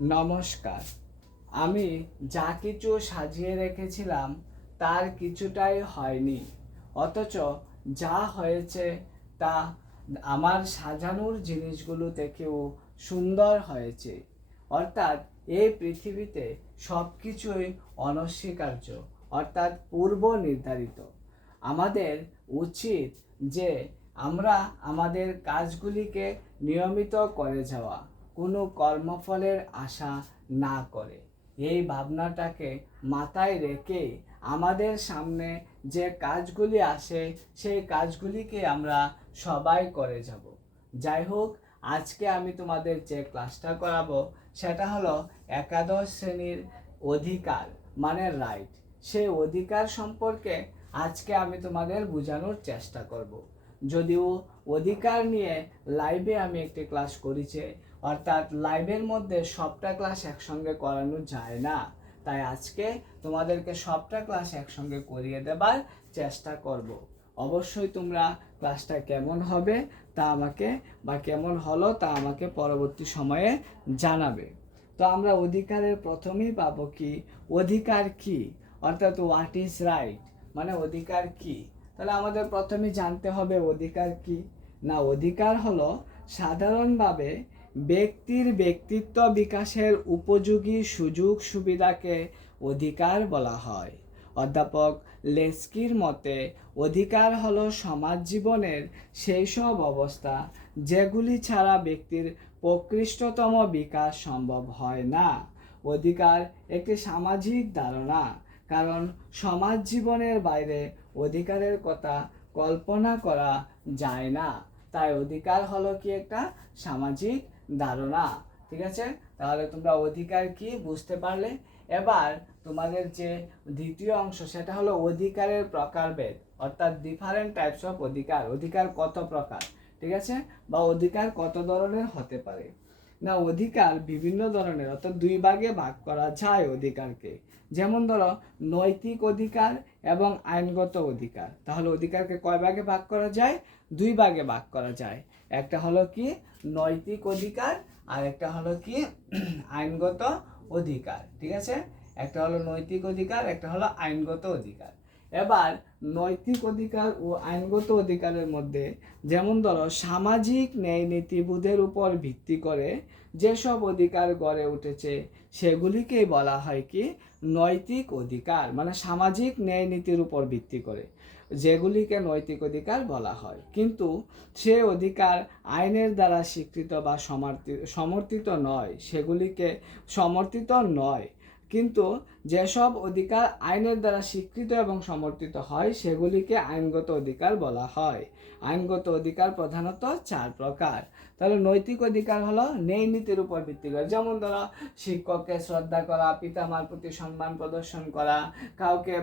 নমস্কার। আমি যা কিছু সাজিয়ে রেখেছিলাম তার কিছুটাই হয়নি। অথচ যা হয়েছে তা আমার সাজানোর জিনিসগুলো থেকেও সুন্দর হয়েছে। অর্থাৎ এই পৃথিবীতে সব কিছুই অনস্বীকার্য, অর্থাৎ পূর্ব নির্ধারিত। আমাদের উচিত যে আমরা আমাদের কাজগুলিকে নিয়মিত করে যাওয়া। কোনো কর্মফলের আশা না করে। এই ভাবনাটাকে মাথায় রেখে আমাদের সামনে যে কাজগুলি আসে, সেই কাজগুলিকে আমরা সবাই করে যাব। যাই হোক, আজকে আমি তোমাদের যে ক্লাসটা করাবো, সেটা হলো একাদশ শ্রেণির অধিকার মানে রাইট। সেই অধিকার সম্পর্কে আজকে আমি তোমাদের বোঝানোর চেষ্টা করব। যদিও অধিকার নিয়ে লাইভে আমি একটি ক্লাস করেছি অর্থাৎ লাইভের মধ্যে সবটা ক্লাস একসঙ্গে করানো যায় না। তাই আজকে তোমাদেরকে সবটা ক্লাস একসঙ্গে করিয়ে দেবার চেষ্টা করব। অবশ্যই তোমরা ক্লাসটা কেমন হবে তা আমাকে বা কেমন হলো তা আমাকে পরবর্তী সময়ে জানাবে। তো আমরা অধিকারের প্রথমেই পাবো কি? অধিকার কি? অর্থাৎ হোয়াট ইজ রাইট মানে অধিকার কি? তাহলে আমাদের প্রথমে জানতে হবে অধিকার কি? না, অধিকার হলো সাধারণভাবে ব্যক্তির ব্যক্তিত্ব বিকাশের উপযোগী সুযোগ সুবিধাকে অধিকার বলা হয়। অধ্যাপক লেস্কির মতে, অধিকার হলো সমাজ জীবনের সেই সব অবস্থা যেগুলি ছাড়া ব্যক্তির প্রকৃষ্টতম বিকাশ সম্ভব হয় না। অধিকার একটি সামাজিক ধারণা, কারণ সমাজ জীবনের বাইরে অধিকারের কথা কল্পনা করা যায় না। তাই অধিকার হলো কি একটা সামাজিক ধারণা, ঠিক আছে? তাহলে তোমরা অধিকার কি বুঝতে পারলে? এবার তোমাদের যে দ্বিতীয় অংশ, সেটা হলো অধিকারের প্রকারভেদ, অর্থাৎ ডিফারেন্ট টাইপস অফ অধিকার। অধিকার কত প্রকার, ঠিক আছে? বা অধিকার কত ধরনের হতে পারে। না, অধিকার বিভিন্ন ধরনের, অর্থাৎ দুই ভাগে ভাগ করা যায় অধিকারকে। যেমন ধরো, নৈতিক অধিকার এবং আইনগত অধিকার। তাহলে অধিকারকে কয় ভাগে ভাগ করা যায়? দুই ভাগে ভাগ করা যায়। একটা হলো কি? নৈতিক অধিকার আর একটা হলো কি? আইনগত অধিকার। ঠিক আছে? একটা হলো নৈতিক অধিকার, একটা হলো আইনগত অধিকার। এবার নৈতিক অধিকার ও আইনগত অধিকারের মধ্যে যেমন ধরো, সামাজিক ন্যায় নীতিবোধের উপর ভিত্তি করে যেসব অধিকার গড়ে উঠেছে, সেগুলিকেই বলা হয় কি? নৈতিক অধিকার মানে সামাজিক ন্যায় নীতির উপর ভিত্তি করে, যেগুলিকে নৈতিক অধিকার বলা হয়। কিন্তু সে অধিকার আইনের দ্বারা স্বীকৃত বা সমর্থি- সমর্থিত নয়, সেগুলিকে সমর্থিত নয়। কিন্তু যেসব অধিকার আইনের দ্বারা স্বীকৃত এবং সমর্থিত হয়, সেগুলিকে আইনগত অধিকার বলা হয়। আইনগত অধিকার প্রধানত চার প্রকার। তাহলে নৈতিক অধিকার হলো ন্যায় নীতির উপর ভিত্তি করে। যেমন ধরো, শিক্ষককে শ্রদ্ধা করা, পিতামার প্রতি সম্মান প্রদর্শন করা, কাউকে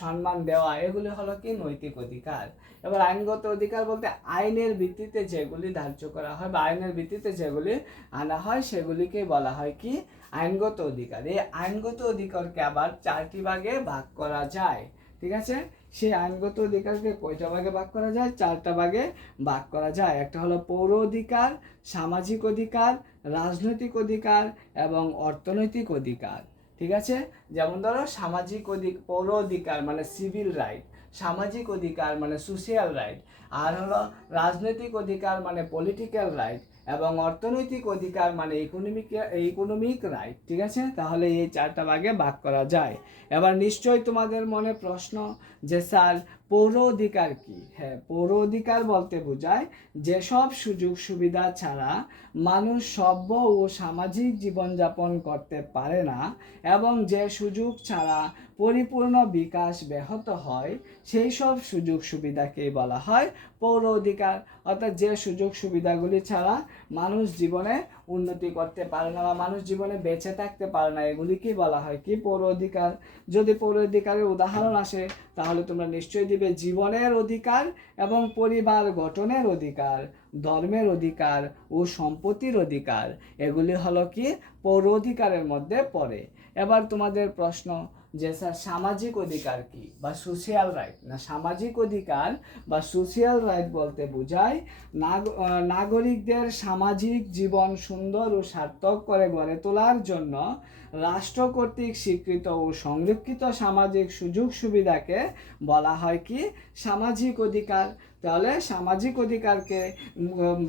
সম্মান দেওয়া, এগুলি হলো কি নৈতিক অধিকার। এবার আইনগত অধিকার বলতে আইনের ভিত্তিতে যেগুলি ধার্য করা হয় বা আইনের ভিত্তিতে যেগুলি আনা হয়, সেগুলিকে বলা হয় কি? আইনগত অধিকার। এই আইনগত অধিকারকে আবার চারটি ভাগে ভাগ করা যায়। ঠিক আছে? সেই আইনগত অধিকারকে কয়টা ভাগে ভাগ করা যায়? চারটা ভাগে ভাগ করা যায়। একটা হলো পৌর অধিকার, সামাজিক অধিকার, রাজনৈতিক অধিকার এবং অর্থনৈতিক অধিকার। ঠিক আছে? যেমন ধরো সামাজিক অধিক, পৌর অধিকার মানে সিভিল রাইট, সামাজিক অধিকার মানে সোশিয়াল রাইট। আর হলো রাজনৈতিক অধিকার মানে পলিটিক্যাল রাইট এবং অর্থনৈতিক অধিকার মানে ইকোনমিক ইকোনমিক রাইট ঠিক আছে? তাহলে এই চারটা ভাগে ভাগ করা যায়। এবার নিশ্চয়ই তোমাদের মনে প্রশ্ন যে, স্যার পৌর অধিকার কি? হ্যাঁ পৌর অধিকার বলতে বোঝায় যেসব সুযোগ সুবিধা ছাড়া মানুষ সভ্য ও সামাজিক জীবনযাপন করতে পারে না এবং যে সুযোগ ছাড়া পরিপূর্ণ বিকাশ ব্যাহত হয়, সেই সব সুযোগ সুবিধাকেই বলা হয় পৌর অধিকার অর্থাৎ যে সুযোগ সুবিধাগুলি ছাড়া মানুষ জীবনে উন্নতি করতে পারে না বা মানুষ জীবনে বেঁচে থাকতে পারে না, এগুলি কি বলা হয়? কি পৌর অধিকার? যদি পৌর অধিকারের উদাহরণ আসে, তাহলে তোমরা নিশ্চয়ই দিবে জীবনের অধিকার এবং পরিবার গঠনের অধিকার, ধর্মের অধিকার ও সম্পত্তির অধিকার। এগুলি হলো কি? পৌর অধিকারের মধ্যে পড়ে। এবার তোমাদের প্রশ্ন যে স্যার, সামাজিক অধিকার কি? বা সোশিয়াল রাইট না, সামাজিক অধিকার বা সোশিয়াল রাইট বলতে বোঝায় নাগ- নাগরিকদের সামাজিক জীবন সুন্দর ও সার্থক করে গড়ে তোলার জন্য রাষ্ট্র কর্তৃক স্বীকৃত ও সংরক্ষিত সামাজিক সুযোগ সুবিধাকে বলা হয় কি? সামাজিক অধিকার। তাহলে সামাজিক অধিকারকে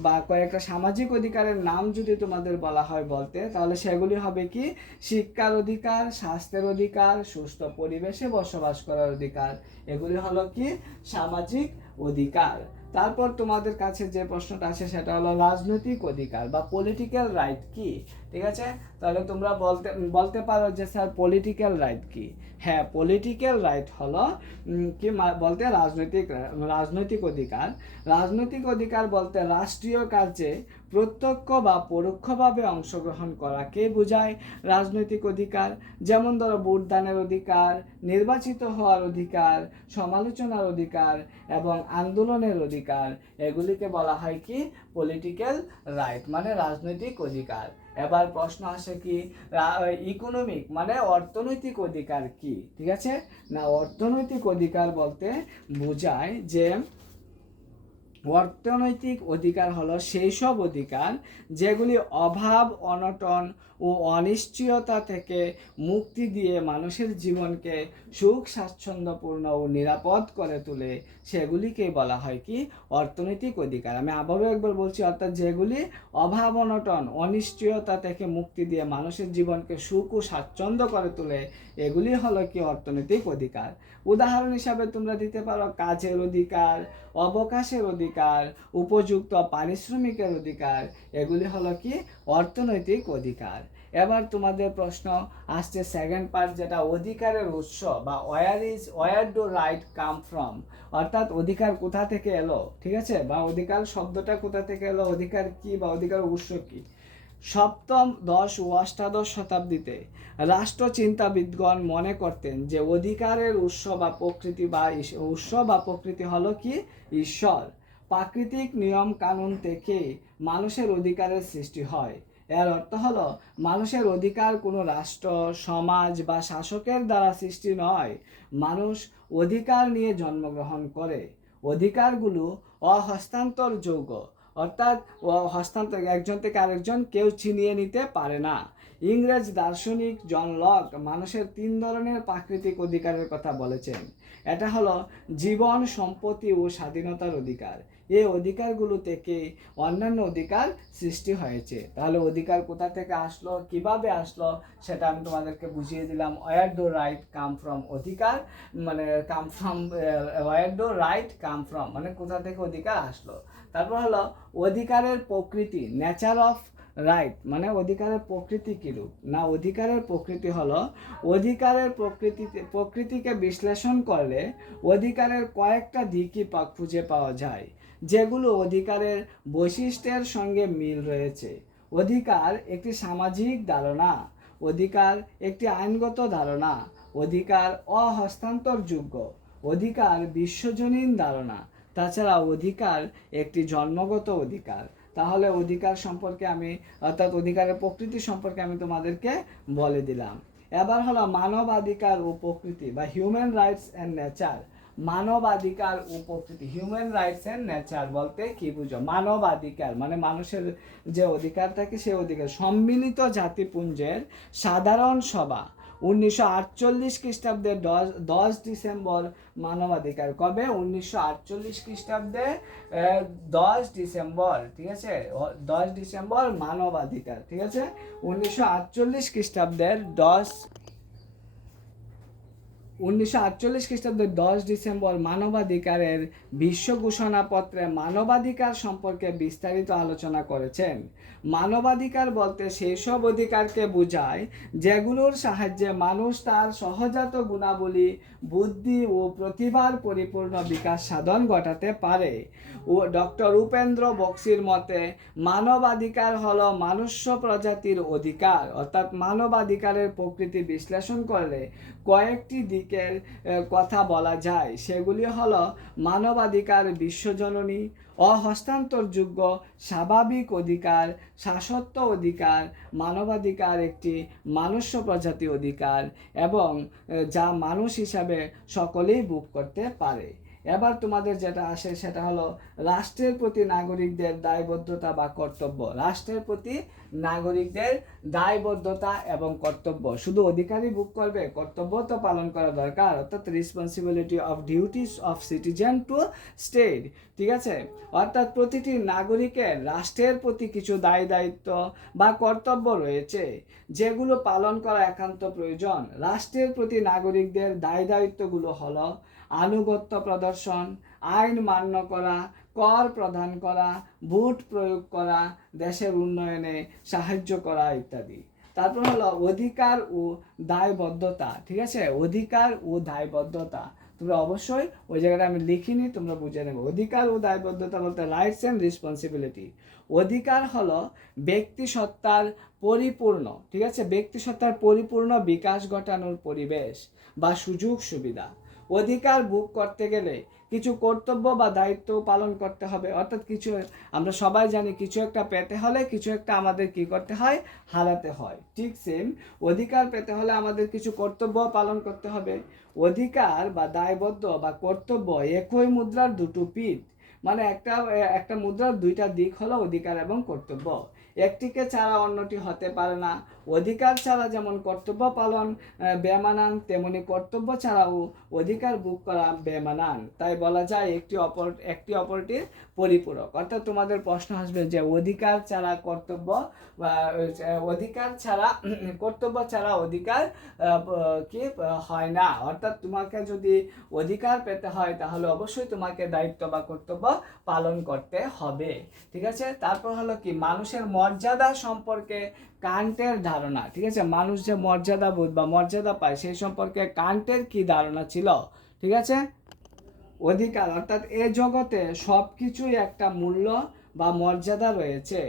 বা কয়েকটা সামাজিক অধিকারের নাম যদি তোমাদের বলা হয় বলতে, তাহলে সেগুলি হবে কি? শিক্ষার অধিকার, স্বাস্থ্যের অধিকার, সুস্থ পরিবেশে বসবাস করার অধিকার। এগুলি হলো কি? সামাজিক অধিকার। তারপর তোমাদের কাছে যে প্রশ্নটা আছে সেটা হলো রাজনৈতিক অধিকার বা পলিটিক্যাল রাইট কি? ঠিক আছে? তাহলে তোমরা বলতে বলতে পারো যে স্যার পলিটিক্যাল রাইট কি? হ্যাঁ পলিটিক্যাল রাইট হলো কি বলতে রাজনৈতিক রাজনৈতিক অধিকার। রাজনৈতিক অধিকার বলতে রাষ্ট্রীয় কার্যে প্রত্যক্ষ বা পরোক্ষভাবে অংশগ্রহণ করাকে বোঝায় রাজনৈতিক অধিকার। যেমন ধরো ভোটদানের অধিকার, নির্বাচিত হওয়ার অধিকার, সমালোচনার অধিকার এবং আন্দোলনের অধিকার। এগুলিকে বলা হয় কি? পলিটিক্যাল রাইট মানে রাজনৈতিক অধিকার। এবার প্রশ্ন আসে কি? ইকোনমিক মানে অর্থনৈতিক অধিকার কি? ঠিক আছে? না, অর্থনৈতিক অধিকার বলতে বোঝায় যে অর্থনৈতিক অধিকার হলো সেই সব অধিকার যেগুলি অভাব, অনটন ও অনিশ্চয়তা থেকে মুক্তি দিয়ে মানুষের জীবনকে সুখ, স্বাচ্ছন্দ্যপূর্ণ ও নিরাপদ করে তোলে, সেগুলিকে বলা হয় কি? অর্থনৈতিক অধিকার। আমি আবারও একবার বলছি, অর্থাৎ যেগুলি অভাব, অনটন, অনিশ্চয়তা থেকে মুক্তি দিয়ে মানুষের জীবনকে সুখ ও স্বাচ্ছন্দ্য করে তোলে, এগুলি হলো কি? অর্থনৈতিক অধিকার। উদাহরণ হিসাবে তোমরা দিতে পারো, কাজের অধিকার অবকাশের অধিকার, উপযুক্ত পারিশ্রমিকের অধিকার, এগুলি হলো কি? অর্থনৈতিক অধিকার। এবার তোমাদের প্রশ্ন আসছে সেকেন্ড পার্ট যেটা অধিকারের উৎস বা where is where do right come from অর্থাৎ অধিকার কোথা থেকে এলো? ঠিক আছে? বা অধিকার শব্দটা কোথা থেকে এলো? অধিকার কি বা অধিকার উৎস কি? সপ্তম দশ ও অষ্টাদশ শতাব্দীতে রাষ্ট্র চিন্তাবিদগণ মনে করতেন যে অধিকারের উৎস বা প্রকৃতি বা উৎস বা প্রকৃতি হলো কি? ঈশ্বর। প্রাকৃতিক নিয়ম কানুন থেকে মানুষের অধিকারের সৃষ্টি হয়। এর অর্থ হল মানুষের অধিকার কোনো রাষ্ট্র, সমাজ বা শাসকের দ্বারা সৃষ্টি নয়। মানুষ অধিকার নিয়ে জন্মগ্রহণ করে। অধিকারগুলো অহস্তান্তরযোগ্য। অর্থাৎ, ও হস্তান্তর, একজন থেকে আরেকজন কেউ ছিনিয়ে নিতে পারে না। ইংরেজ দার্শনিক জন লক মানুষের তিন ধরনের প্রাকৃতিক অধিকারের কথা বলেছেন। এটা হলো জীবন, সম্পত্তি ও স্বাধীনতার অধিকার। এই অধিকারগুলো থেকে অন্যান্য অধিকার সৃষ্টি হয়েছে। তাহলে অধিকার কোথা থেকে আসলো, কীভাবে আসলো, সেটা আমি তোমাদেরকে বুঝিয়ে দিলাম। Where do right come from অধিকার মানে come from where do right come from মানে কোথা থেকে অধিকার আসলো? তারপর হলো অধিকারের প্রকৃতি নেচার অফ রাইট মানে অধিকারের প্রকৃতি কিরূপ? না, অধিকারের প্রকৃতি হলো, অধিকারের প্রকৃতিতে, প্রকৃতিকে বিশ্লেষণ করলে অধিকারের কয়েকটা দিকই খুঁজে পাওয়া যায়, যেগুলো অধিকারের বৈশিষ্ট্যের সঙ্গে মিল রয়েছে। অধিকার একটি সামাজিক ধারণা, অধিকার একটি আইনগত ধারণা, অধিকার অহস্তান্তরযোগ্য, অধিকার বিশ্বজনীন ধারণা তাছাড়া অধিকার একটি জন্মগত অধিকার। তাহলে অধিকার সম্পর্কে আমি, অর্থাৎ অধিকারের প্রকৃতি সম্পর্কে আমি তোমাদেরকে বলে দিলাম। এবার হলো মানবাধিকার ও প্রকৃতি বা হিউম্যান রাইটস অ্যান্ড নেচার মানবাধিকার ও প্রকৃতি হিউম্যান রাইটস অ্যান্ড নেচার বলতে কি বুঝো? মানবাধিকার মানে মানুষের যে অধিকার থাকে সে অধিকার। সম্মিলিত জাতিপুঞ্জের সাধারণ সভা। উনিশশো আটচল্লিশ খ্রিস্টাব্দের দশ দশ ডিসেম্বর মানবাধিকার। কবে? উনিশশো আটচল্লিশ খ্রিস্টাব্দে দশ ডিসেম্বর, ঠিক আছে? দশ ডিসেম্বর মানবাধিকার, ঠিক আছে? উনিশশো আটচল্লিশ খ্রিস্টাব্দের দশ উনিশশো আটচল্লিশ খ্রিস্টাব্দের দশ ডিসেম্বর মানবাধিকারের বিশ্ব ঘোষণাপত্রে মানবাধিকার সম্পর্কে বিস্তারিত আলোচনা করেছেন। মানবাধিকার বলতে সেই সব অধিকারকে বোঝায়, যেগুলোর সাহায্যে মানুষ তার সহজাত গুণাবলী, বুদ্ধি ও প্রতিভার পরিপূর্ণ বিকাশ সাধন ঘটাতে পারে। ডক্টর উপেন্দ্র বক্সির মতে, মানবাধিকার হলো মানুষ্য প্রজাতির অধিকার। অর্থাৎ মানবাধিকারের প্রকৃতি বিশ্লেষণ করলে কয়েকটি দিকের কথা বলা যায়। সেগুলি হলো মানবাধিকার বিশ্বজননী, অহস্তান্তরযোগ্য স্বাভাবিক অধিকার, শাসত্ব অধিকার, মানবাধিকার একটি মানুষ্য প্রজাতি অধিকার এবং যা মানুষ হিসাবে সকলেই বুক করতে পারে। এবার তোমাদের যেটা আসে সেটা হলো রাষ্ট্রের প্রতি নাগরিকদের দায়বদ্ধতা বা কর্তব্য। রাষ্ট্রের প্রতি নাগরিকদের দায়বদ্ধতা এবং কর্তব্য। শুধু অধিকারই বুক করবে, কর্তব্য তো পালন করা দরকার। অর্থাৎ responsibility of duties of citizen to state ঠিক আছে? অর্থাৎ প্রতিটি নাগরিকের রাষ্ট্রের প্রতি কিছু দায় দায়িত্ব বা কর্তব্য রয়েছে, যেগুলো পালন করা একান্ত প্রয়োজন। রাষ্ট্রের প্রতি নাগরিকদের দায় দায়িত্বগুলো হলো আনুগত্য প্রদর্শন, আইন মান্য করা, কর প্রদান করা, ভোট প্রয়োগ করা, দেশের উন্নয়নে সাহায্য করা ইত্যাদি। তারপর হলো অধিকার ও দায়বদ্ধতা, ঠিক আছে? অধিকার ও দায়বদ্ধতা। তোমরা অবশ্যই ওই জায়গাটা আমি লিখিনি, তোমরা বুঝে নেবে। অধিকার ও দায়বদ্ধতা বলতে রাইটস অ্যান্ড রেসপন্সিবিলিটি অধিকার হলো ব্যক্তি সত্তার পরিপূর্ণ, ঠিক আছে? ব্যক্তি সত্তার পরিপূর্ণ বিকাশ ঘটানোর পরিবেশ বা সুযোগ সুবিধা অধিকার বুক করতে গেলে কিছু কর্তব্য বা দায়িত্ব পালন করতে হবে। অর্থাৎ কিছু, আমরা সবাই জানি কিছু একটা পেতে হলে কিছু একটা আমাদের কি করতে হয়? হারাতে হয়। ঠিক সেম অধিকার পেতে হলে আমাদের কিছু কর্তব্য পালন করতে হবে। অধিকার বা দায়বদ্ধ বা কর্তব্য একই মুদ্রার দুটো পিঠ। মানে একটা একটা মুদ্রার দুইটা দিক হলো অধিকার এবং কর্তব্য। একটিকে ছাড়া অন্যটি হতে পারে না। অধিকার ছাড়া যেমন কর্তব্য পালন বেমানান, তেমনি কর্তব্য ছাড়াও অধিকার বুক করা বেমানান। তাই বলা যায় একটি অপর, একটি অপরটির পরিপূরক। অর্থাৎ তোমাদের প্রশ্ন আসবে যে অধিকার ছাড়া কর্তব্য বা অধিকার ছাড়া, কর্তব্য ছাড়া অধিকার কি, হয় না। অর্থাৎ তোমাকে যদি অধিকার পেতে হয়, তাহলে অবশ্যই তোমাকে দায়িত্ব বা কর্তব্য পালন করতে হবে। ঠিক আছে? তারপর হলো কি? মানুষের মর্যাদা সম্পর্কে কান্টের ধারণা, ঠিক আছে? মানুষ যে মর্যাদা বোধ বা মর্যাদা পায়, সেই সম্পর্কে কান্টের কি ধারণা ছিল? ঠিক আছে? অধিকার, অর্থাৎ এ জগতে সব কিছুই একটা মূল্য বা মর্যাদা রয়েছে।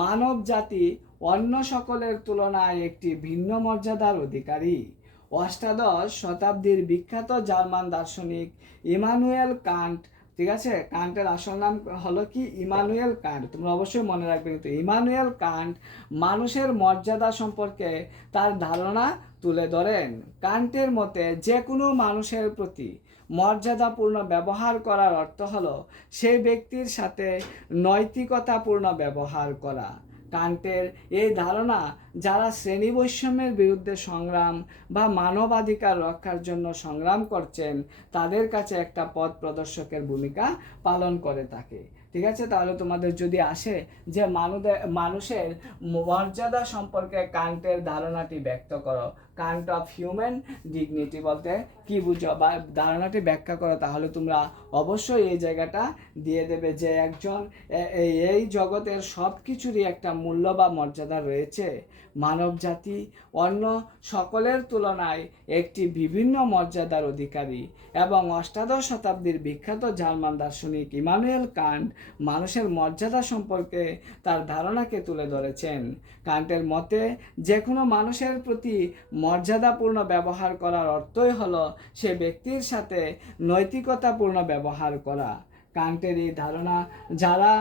মানব জাতি অন্য সকলের তুলনায় একটি ভিন্ন মর্যাদার অধিকারী। অষ্টাদশ শতাব্দীর বিখ্যাত জার্মান দার্শনিক ইমানুয়েল কান্ট ঠিক আছে? কান্টের আসল নাম হলো কি? Immanuel Kant. তোমরা অবশ্যই মনে রাখবে কিন্তু ইমানুয়েল কান্ট মানুষের মর্যাদা সম্পর্কে তার ধারণা তুলে ধরেন। কান্টের মতে যে কোনো মানুষের প্রতি মর্যাদাপূর্ণ ব্যবহার করার অর্থ হলো সেই ব্যক্তির সাথে নৈতিকতাপূর্ণ ব্যবহার করা। কান্টের এই ধারণা যারা শ্রেণি বৈষম্যের বিরুদ্ধে সংগ্রাম বা মানবাধিকার রক্ষার জন্য সংগ্রাম করছেন, তাদের কাছে একটা পথ প্রদর্শকের ভূমিকা পালন করে থাকে। ঠিক আছে? তাহলে তোমাদের যদি আসে যে মানুষের মর্যাদা সম্পর্কে কান্টের ধারণাটি ব্যক্ত করো। কান্ট অফ হিউম্যান ডিগনিটি বলতে কি বুঝো? বা ধারণাটি ব্যাখ্যা করো, তাহলে তোমরা অবশ্যই এই জায়গাটা দিয়ে দেবে যে একজন এই জগতের সব কিছুরই একটা মূল্য বা মর্যাদা রয়েছে। মানব জাতি অন্য সকলের তুলনায় একটি বিভিন্ন মর্যাদার অধিকারী এবং অষ্টাদশ শতাব্দীর বিখ্যাত জার্মান দার্শনিক ইমানুয়েল কান্ট মানুষের মর্যাদা সম্পর্কে তার ধারণাকে তুলে ধরেছেন। কান্টের মতে যে কোনো মানুষের প্রতি মর্যাদাপূর্ণ ব্যবহার করার অর্থই হলো সে ব্যক্তির সাথে নৈতিকতাপূর্ণ ব্যবহার করা। কান্টের এই ধারণা। যারা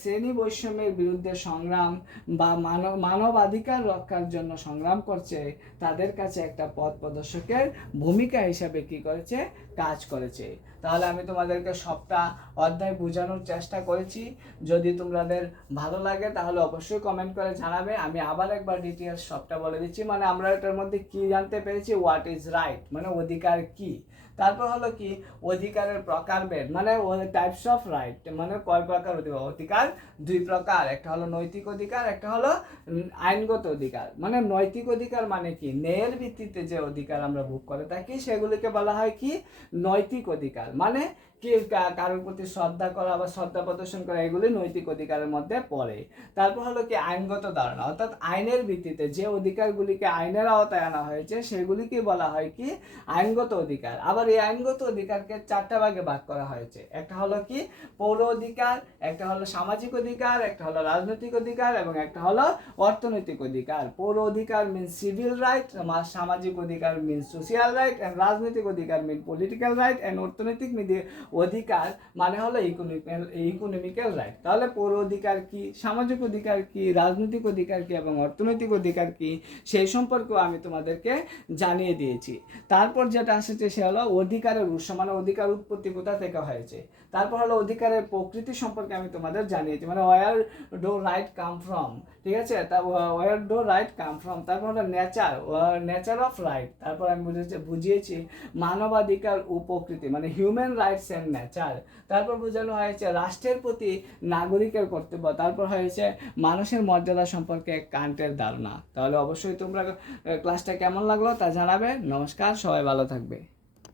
শ্রেণি বৈষম্যের বিরুদ্ধে সংগ্রাম বা মানব মানবাধিকার রক্ষার জন্য সংগ্রাম করছে, তাদের কাছে একটা পথ প্রদর্শকের ভূমিকা হিসাবে কি করেছে? কাজ করেছে। তাহলে আমি তোমাদেরকে সবটা অধ্যায় বোঝানোর চেষ্টা করেছি। যদি তোমাদের ভালো লাগে, তাহলে অবশ্যই কমেন্ট করে জানাবে। আমি আবার একবার ডিটেলস সবটা বলে দিচ্ছি। মানে আমরা এটার মধ্যে কি জানতে পেরেছি? হোয়াট ইজ রাইট মানে অধিকার কি? তারপর হলো কি, অধিকারের প্রকার প্রকারভেদ মানে টাইপস অফ রাইট মানে কয় প্রকার অধিকার? অধিকার দুই প্রকার, একটা হলো নৈতিক অধিকার, একটা হলো আইনগত অধিকার। মানে নৈতিক অধিকার মানে কি? ন্যায়ের ভিত্তিতে যে অধিকার আমরা ভোগ করে থাকি, সেগুলিকে বলা হয় কি? নৈতিক অধিকার। মানে কি কারোর প্রতি শ্রদ্ধা করা বা শ্রদ্ধা প্রদর্শন করা, এগুলি নৈতিক অধিকারের মধ্যে পড়ে। তারপর হলো কি আইনগত ধারণা, অর্থাৎ আইনের ভিত্তিতে যে অধিকারগুলিকে আইনের আওতায় আনা হয়েছে, সেগুলিকে বলা হয় কি আইনগত অধিকার। আবার এই আইনগত অধিকারকে চারটা ভাগে ভাগ করা হয়েছে। একটা হলো কি পৌর অধিকার, একটা হলো সামাজিক অধিকার, একটা হলো রাজনৈতিক অধিকার, এবং একটা হলো অর্থনৈতিক অধিকার। পৌর অধিকার মিন সিভিল রাইট সামাজিক অধিকার মিন সোশিয়াল রাইট অ্যান্ড রাজনৈতিক অধিকার মিন পলিটিক্যাল রাইট অ্যান্ড অর্থনৈতিক অধিকার মানে হলো ইকোনমিক্যাল ইকোনমিক্যাল রাইট তাহলে পৌর অধিকার কি, সামাজিক অধিকার কি, রাজনৈতিক অধিকার কি এবং অর্থনৈতিক অধিকার কি, সেই সম্পর্কেও আমি তোমাদেরকে জানিয়ে দিয়েছি। তারপর যেটা আসছে সে হলো অধিকারের উৎস মানে অধিকার উৎপত্তি কোথা থেকে হয়েছে। তারপর হলো অধিকারের প্রকৃতি সম্পর্কে আমি তোমাদের জানিয়েছি মানে where do right come from ঠিক আছে? তা where do right come from তারপর হলো নেচার নেচার অফ রাইট তারপর আমি বুঝেছি, বুঝিয়েছি মানবাধিকার ও প্রকৃতি মানে হিউম্যান রাইটস অ্যান্ড নেচার তারপর বোঝানো হয়েছে রাষ্ট্রের প্রতি নাগরিকের কর্তব্য। তারপর হয়েছে মানুষের মর্যাদা সম্পর্কে কান্টের ধারণা। তাহলে অবশ্যই তোমরা ক্লাসটা কেমন লাগল তা জানাবে। নমস্কার, সবাই ভালো থাকবে।